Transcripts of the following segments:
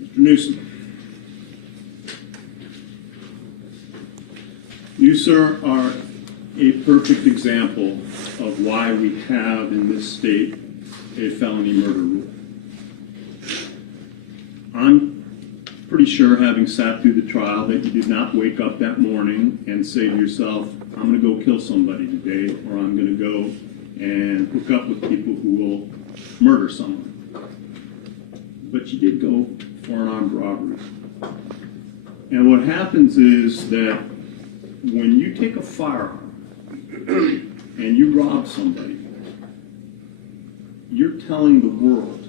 Mr. Newsom. You, sir, are a perfect example of why we have in this state a felony murder rule. I'm pretty sure, having sat through the trial, that you did not wake up that morning and say to yourself, I'm going to go kill somebody today, or I'm going to go and hook up with people who will murder someone. But you did go for an armed robbery. And what happens is that when you take a firearm and you rob somebody, you're telling the world,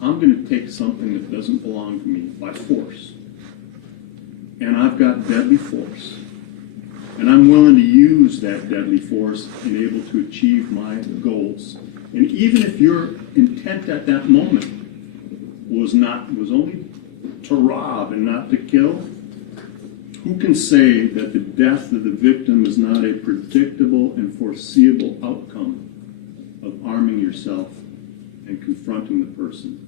I'm going to take something that doesn't belong to me by force. And I've got deadly force. And I'm willing to use that deadly force and able to achieve my goals. And even if your intent at that moment was only to rob and not to kill, who can say that the death of the victim is not a predictable and foreseeable outcome of arming yourself and confronting the person?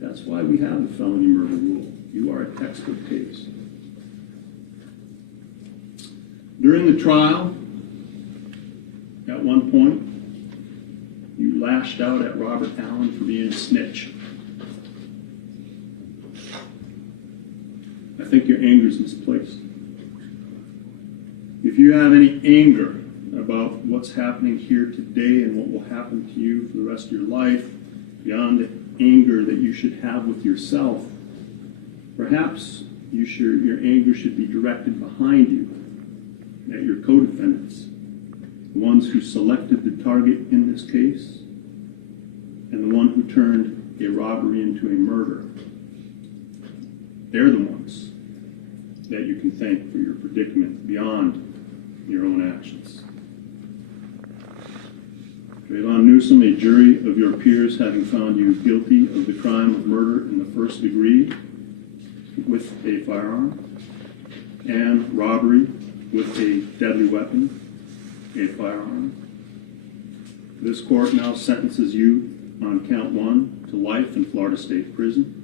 That's why we have the felony murder rule. You are a textbook case. During the trial, at one point, you lashed out at Robert Allen for being a snitch. I think your anger is misplaced. If you have any anger about what's happening here today and what will happen to you for the rest of your life, beyond the anger that you should have with yourself, perhaps your anger should be directed behind you at your co-defendants, the ones who selected the target in this case, and the one who turned a robbery into a murder. They're the ones that you can thank for your predicament beyond your own actions. Trayvon Newsom, a jury of your peers having found you guilty of the crime of murder in the first degree with a firearm and robbery with a deadly weapon, a firearm. This court now sentences you on count 1 to life in Florida State Prison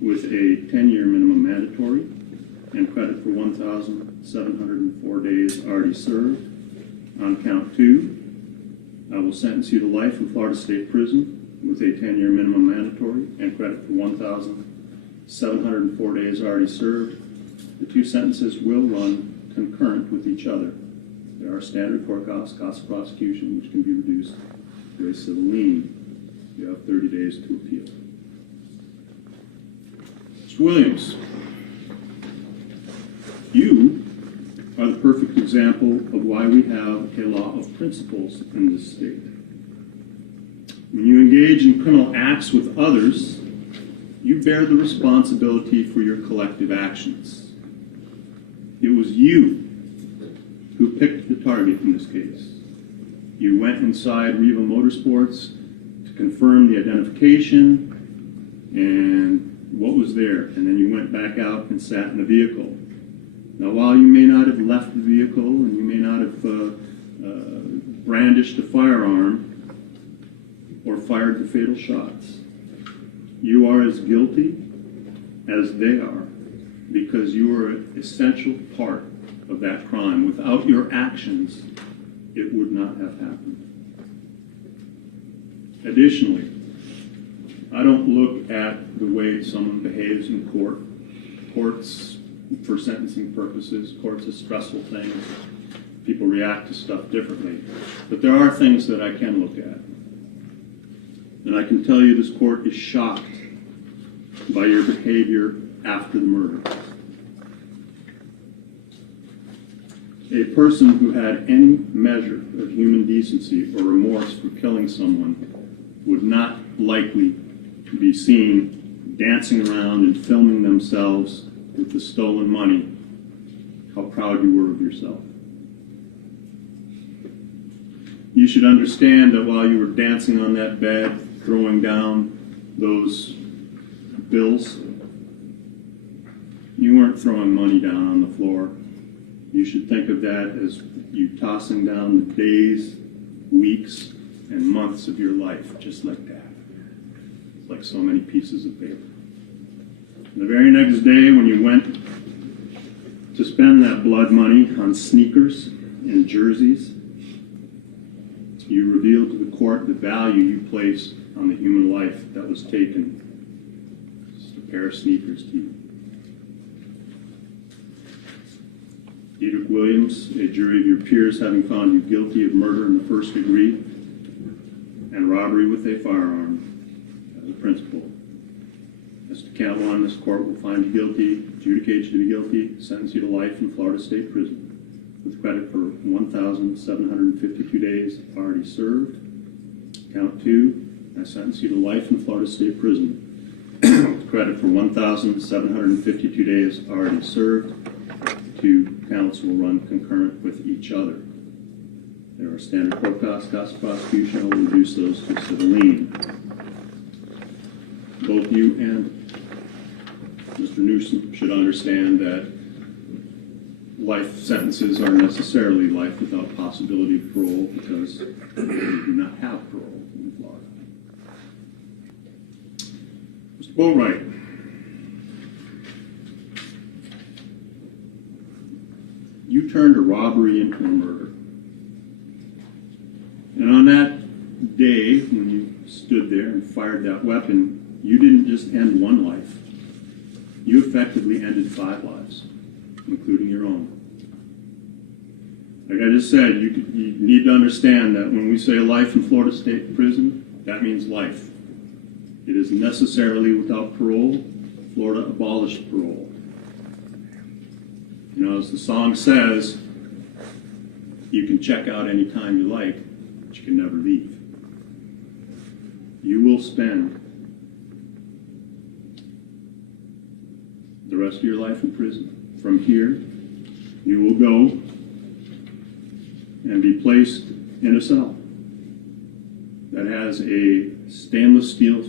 with a 10-year minimum mandatory and credit for 1,704 days already served. On count 2, I will sentence you to life in Florida State Prison with a 10-year minimum mandatory and credit for 1,704 days already served. The two sentences will run concurrent with each other. There are standard court costs of prosecution, which can be reduced to a civil lien. You have 30 days to appeal. Mr. Williams, you are the perfect example of why we have a law of principles in this state. When you engage in criminal acts with others, you bear the responsibility for your collective actions. It was you who picked the target in this case. You went inside Riva Motorsports to confirm the identification and what was there, and then you went back out and sat in the vehicle. Now, while you may not have left the vehicle and you may not have brandished a firearm or fired the fatal shots, you are as guilty as they are, because you are an essential part of that crime. Without your actions, it would not have happened. Additionally, I don't look at the way someone behaves in court. Courts, for sentencing purposes, courts are stressful things. People react to stuff differently. But there are things that I can look at. And I can tell you this court is shocked by your behavior after the murder. A person who had any measure of human decency or remorse for killing someone would not likely be seen dancing around and filming themselves with the stolen money, how proud you were of yourself. You should understand that while you were dancing on that bed, throwing down those bills, you weren't throwing money down on the floor. You should think of that as you tossing down the days, weeks, and months of your life, just like that. like so many pieces of paper. The very next day, when you went to spend that blood money on sneakers and jerseys, you revealed to the court the value you placed on the human life that was taken. Just a pair of sneakers to you. Diedrich Williams, a jury of your peers having found you guilty of murder in the first degree and robbery with a firearm as a principal. As to count one, this court will find you guilty, adjudicate you to be guilty, sentence you to life in Florida State Prison with credit for 1,752 days already served. Count two, I sentence you to life in Florida State Prison with credit for 1,752 days already served. Two counts will run concurrent with each other. There are standard court costs of prosecution. Will reduce those to civil lien. Both you and Mr. Newsom should understand that life sentences are necessarily life without possibility of parole because we do not have parole in Florida. Mr. Boatwright. You turned a robbery into a murder. And on that day, when you stood there and fired that weapon, you didn't just end one life. You effectively ended 5 lives, including your own. Like I just said, you need to understand that when we say life in Florida State Prison, that means life. It is necessarily without parole. Florida abolished parole. You know, as the song says, you can check out anytime you like, but you can never leave. You will spend the rest of your life in prison. From here, you will go and be placed in a cell that has a stainless steel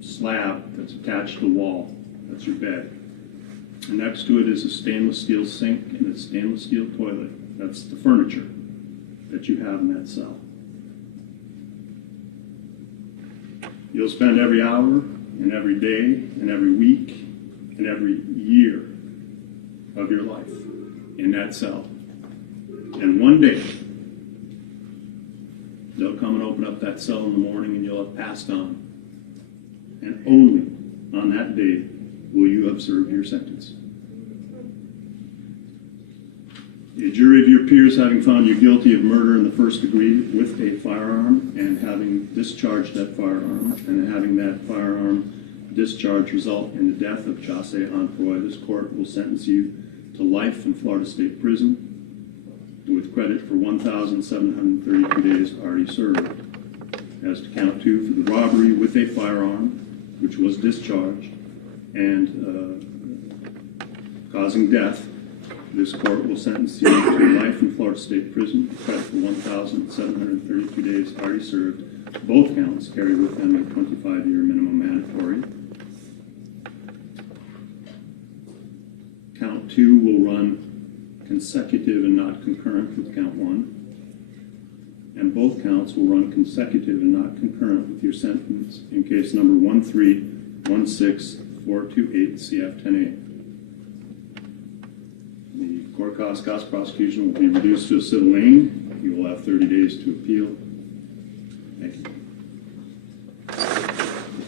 slab that's attached to the wall. That's your bed. And next to it is a stainless steel sink and a stainless steel toilet. That's the furniture that you have in that cell. You'll spend every hour and every day and every week and every year of your life in that cell. And one day, they'll come and open up that cell in the morning and you'll have passed on. And only on that day will you have served your sentence. A jury of your peers having found you guilty of murder in the first degree with a firearm and having discharged that firearm and having that firearm discharge result in the death of Chassé Enfoy, this court will sentence you to life in Florida State Prison with credit for 1,732 days already served. As to count two, for the robbery with a firearm, which was discharged and causing death, this court will sentence you to life in Florida State Prison with credit for 1,732 days already served. Both counts carry with them a 25-year minimum mandatory. Count two will run consecutive and not concurrent with count one. And both counts will run consecutive and not concurrent with your sentence in case number 1316428 CF 10A. The court cost prosecution will be reduced to a civil lien. You will have 30 days to appeal. Thank you.